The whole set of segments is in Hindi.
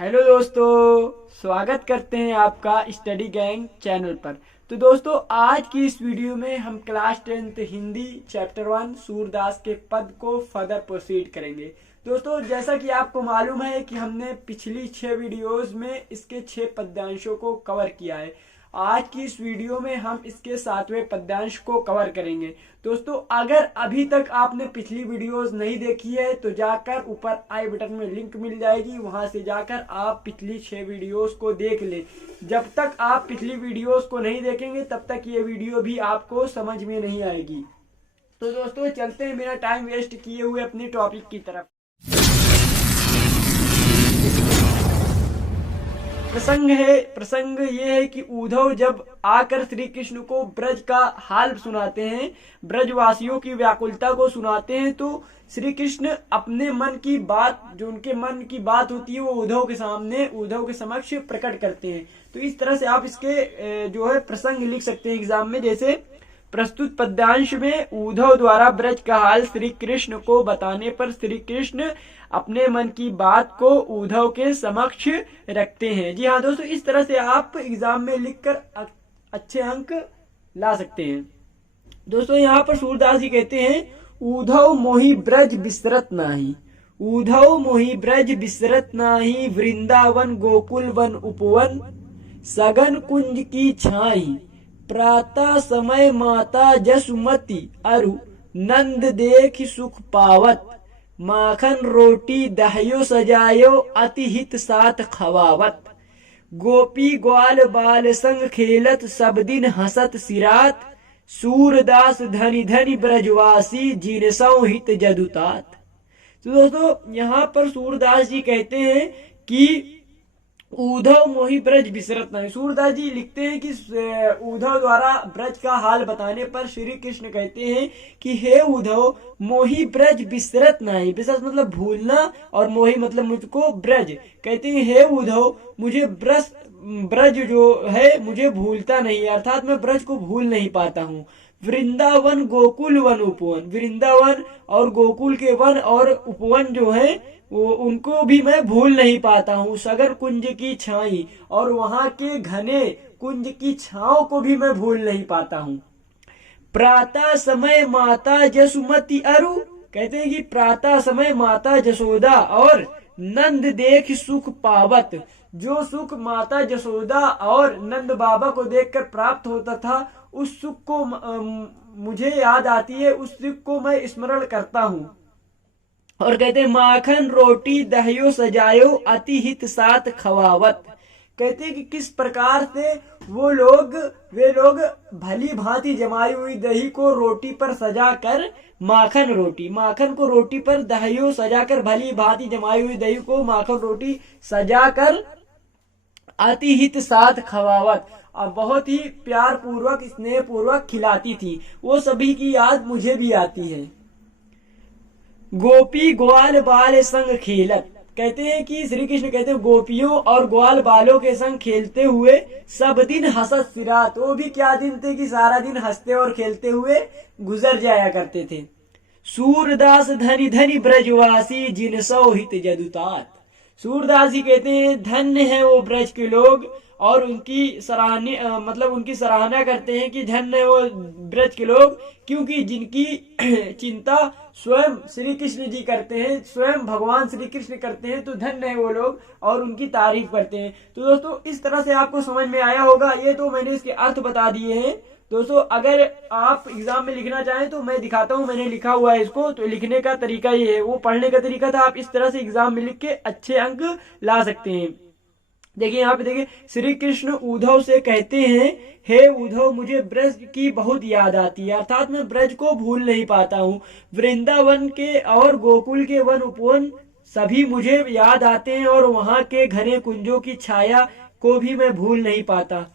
हेलो दोस्तों, स्वागत करते हैं आपका स्टडी गैंग चैनल पर। तो दोस्तों, आज की इस वीडियो में हम class 10th Hindi chapter 1 Surdas के पद को फर्दर प्रोसीड करेंगे। दोस्तों, जैसा कि आपको मालूम है कि हमने पिछली 6 वीडियोस में इसके 6 पद्यांशों को कवर किया है। आज की इस वीडियो में हम इसके 7वें पद्यांश को कवर करेंगे। दोस्तों, अगर अभी तक आपने पिछली वीडियोस नहीं देखी है तो जाकर ऊपर आई बटन में लिंक मिल जाएगी, वहां से जाकर आप पिछली 6 वीडियोस को देख ले। जब तक आप पिछली वीडियोस को नहीं देखेंगे तब तक ये वीडियो भी आपको समझ में नहीं आएगी। तो दोस्तों, चलते हैं बिना टाइम वेस्ट किए हुए अपने टॉपिक की तरफ। प्रसंग ये है कि उद्धव जब आकर श्री कृष्ण को ब्रज का हाल सुनाते हैं, ब्रजवासियों की व्याकुलता को सुनाते हैं, तो श्री कृष्ण अपने मन की बात, जो उनके मन की बात होती है, वो उद्धव के समक्ष प्रकट करते हैं। तो इस तरह से आप इसके जो है प्रसंग लिख सकते हैं एग्जाम में। जैसे प्रस्तुत पद्यांश में उद्धव द्वारा ब्रज का हाल श्री कृष्ण को बताने पर श्री कृष्ण अपने मन की बात को उद्धव के समक्ष रखते हैं। जी हाँ दोस्तों, इस तरह से आप एग्जाम में लिखकर अच्छे अंक ला सकते हैं। दोस्तों, यहाँ पर सूरदास जी कहते हैं, उद्धव मोहि ब्रज बिसरत नाही, उद्धव मोहि ब्रज बिसरत नाही, वृंदावन गोकुल वन उपवन, सगन कुंज की छाई, प्रातः समय माता जसुमती अरु, नंद देख सुख पावत, माखन रोटी दहयो सजायो, अति हित साथ खवावत, गोपी ग्वाल बाल संग खेलत, सब दिन हसत सिरात, सूरदास धनी धनी ब्रजवासी, जिनसौ हित जदुतात। तो दोस्तों, यहाँ पर सूरदास जी कहते हैं कि उद्धव मोहि ब्रज बिसरत नहीं। सूरदास जी लिखते हैं कि उद्धव द्वारा ब्रज का हाल बताने पर श्री कृष्ण कहते हैं कि हे उद्धव, मोहि ब्रज बिसरत नहीं। बिसरत मतलब भूलना और मोहि मतलब मुझको ब्रज। कहते हैं हे उद्धव, मुझे ब्रज जो है मुझे भूलता नहीं, अर्थात मैं ब्रज को भूल नहीं पाता हूँ। वृंदावन गोकुल वन उपवन, वृंदावन और गोकुल के वन और उपवन जो है वो उनको भी मैं भूल नहीं पाता हूँ। सगर कुंज की छाई, और वहां के घने कुंज की छाओं को भी मैं भूल नहीं पाता हूँ। प्रातः समय माता जसुमती अरु, कहते हैं कि प्रातः समय माता जसोदा और नंद देख सुख पावत, जो सुख माता जसोदा और नंद बाबा को देखकर प्राप्त होता था, उस सुख को मुझे याद आती है, उस सुख को मैं स्मरण करता हूँ। और कहते हैं माखन रोटी दहियो सजायो, अति हित साथ खवावत। कहते हैं कि किस प्रकार से वे लोग भली भांति जमाई हुई दही को रोटी पर सजाकर, माखन को रोटी पर दहियो सजाकर, भली भांति जमाई हुई दही को माखन रोटी सजाकर अति हित साथ खवावत, अब बहुत ही प्यार पूर्वक स्नेह पूर्वक खिलाती थी। वो सभी की याद मुझे भी आती है। गोपी ग्वाल बाल संग खेलत, कहते हैं कि श्री कृष्ण कहते हैं गोपियों और ग्वाल बालों के संग खेलते हुए, सब दिन हसत सिरात, वो भी क्या दिन थे कि सारा दिन हंसते और खेलते हुए गुजर जाया करते थे। सूरदास धनी धनी ब्रजवासी, जिनसौ हित जदुतात। सूरदास जी कहते हैं धन्य है वो ब्रज के लोग, और उनकी सराहना करते हैं कि धन्य है वो ब्रज के लोग, क्योंकि जिनकी चिंता स्वयं श्री कृष्ण जी करते हैं, स्वयं भगवान श्री कृष्ण करते हैं, तो धन्य है वो लोग, और उनकी तारीफ करते हैं। तो दोस्तों, इस तरह से आपको समझ में आया होगा। ये तो मैंने इसके अर्थ बता दिए हैं। दोस्तों, अगर आप एग्जाम में लिखना चाहें तो मैं दिखाता हूं, मैंने लिखा हुआ है इसको। तो लिखने का तरीका ये है, वो पढ़ने का तरीका था। आप इस तरह से एग्जाम में लिख के अच्छे अंक ला सकते हैं। देखिए यहाँ पे देखिए, श्री कृष्ण उद्धव से कहते हैं, हे उद्धव, मुझे ब्रज की बहुत याद आती है, अर्थात मैं ब्रज को भूल नहीं पाता हूँ। वृंदावन के और गोकुल के वन उपवन सभी मुझे याद आते हैं, और वहां के घने कुंजों की छाया को भी मैं भूल नहीं पाता।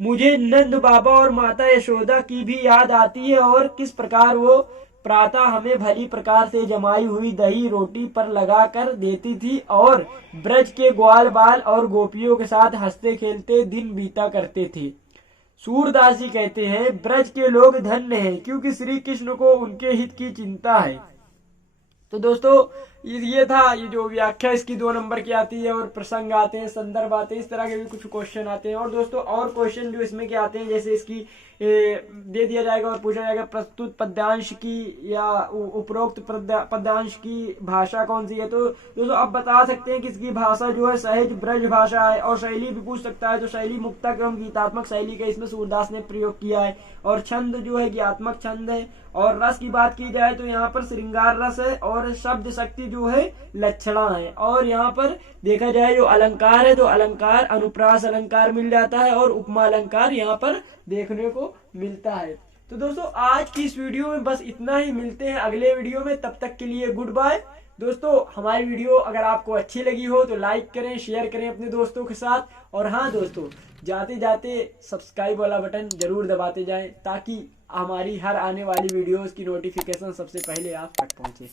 मुझे नंद बाबा और माता यशोदा की भी याद आती है, और किस प्रकार वो प्रातः हमें भली प्रकार से जमाई हुई दही रोटी पर लगा कर देती थी, और ब्रज के ग्वाल बाल और गोपियों के साथ हंसते खेलते दिन बीता करते थे। सूरदास जी कहते हैं, ब्रज के लोग धन्य हैं, क्योंकि श्री कृष्ण को उनके हित की चिंता है। तो दोस्तों, ये था, ये जो व्याख्या इसकी 2 नंबर की आती है, और प्रसंग आते हैं, संदर्भ आते हैं, इस तरह के भी कुछ क्वेश्चन आते हैं। और दोस्तों और क्वेश्चन जो इसमें के आते हैं, जैसे इसकी दे दिया जाएगा और पूछा जाएगा प्रस्तुत पद्यांश की या उपरोक्त पद्यांश की भाषा कौन सी है। तो दोस्तों आप बता सकते हैं कि इसकी भाषा जो है सहज ब्रज भाषा है। और शैली भी पूछ सकता है, तो शैली मुक्तक एवं गीतात्मक शैली का इसमें सूरदास ने प्रयोग किया है। और छंद जो है गीतात्मक छंद है। और रस की बात की जाए तो यहाँ पर श्रृंगार रस है, और शब्द शक्ति जो है लक्षणा है। और यहाँ पर देखा जाए जो अलंकार है, तो अलंकार अनुप्रास अलंकार मिल जाता है, और उपमा अलंकार यहाँ पर देखने को मिलता है। तो दोस्तों आज की इस वीडियो में बस इतना ही, मिलते हैं अगले वीडियो में, तब तक के लिए गुड बाय। दोस्तों हमारी वीडियो अगर आपको अच्छी लगी हो तो लाइक करें, शेयर करें अपने दोस्तों के साथ। और हाँ दोस्तों, जाते जाते सब्सक्राइब वाला बटन जरूर दबाते जाएं, ताकि हमारी हर आने वाली वीडियोस की नोटिफिकेशन सबसे पहले आप तक पहुंचे।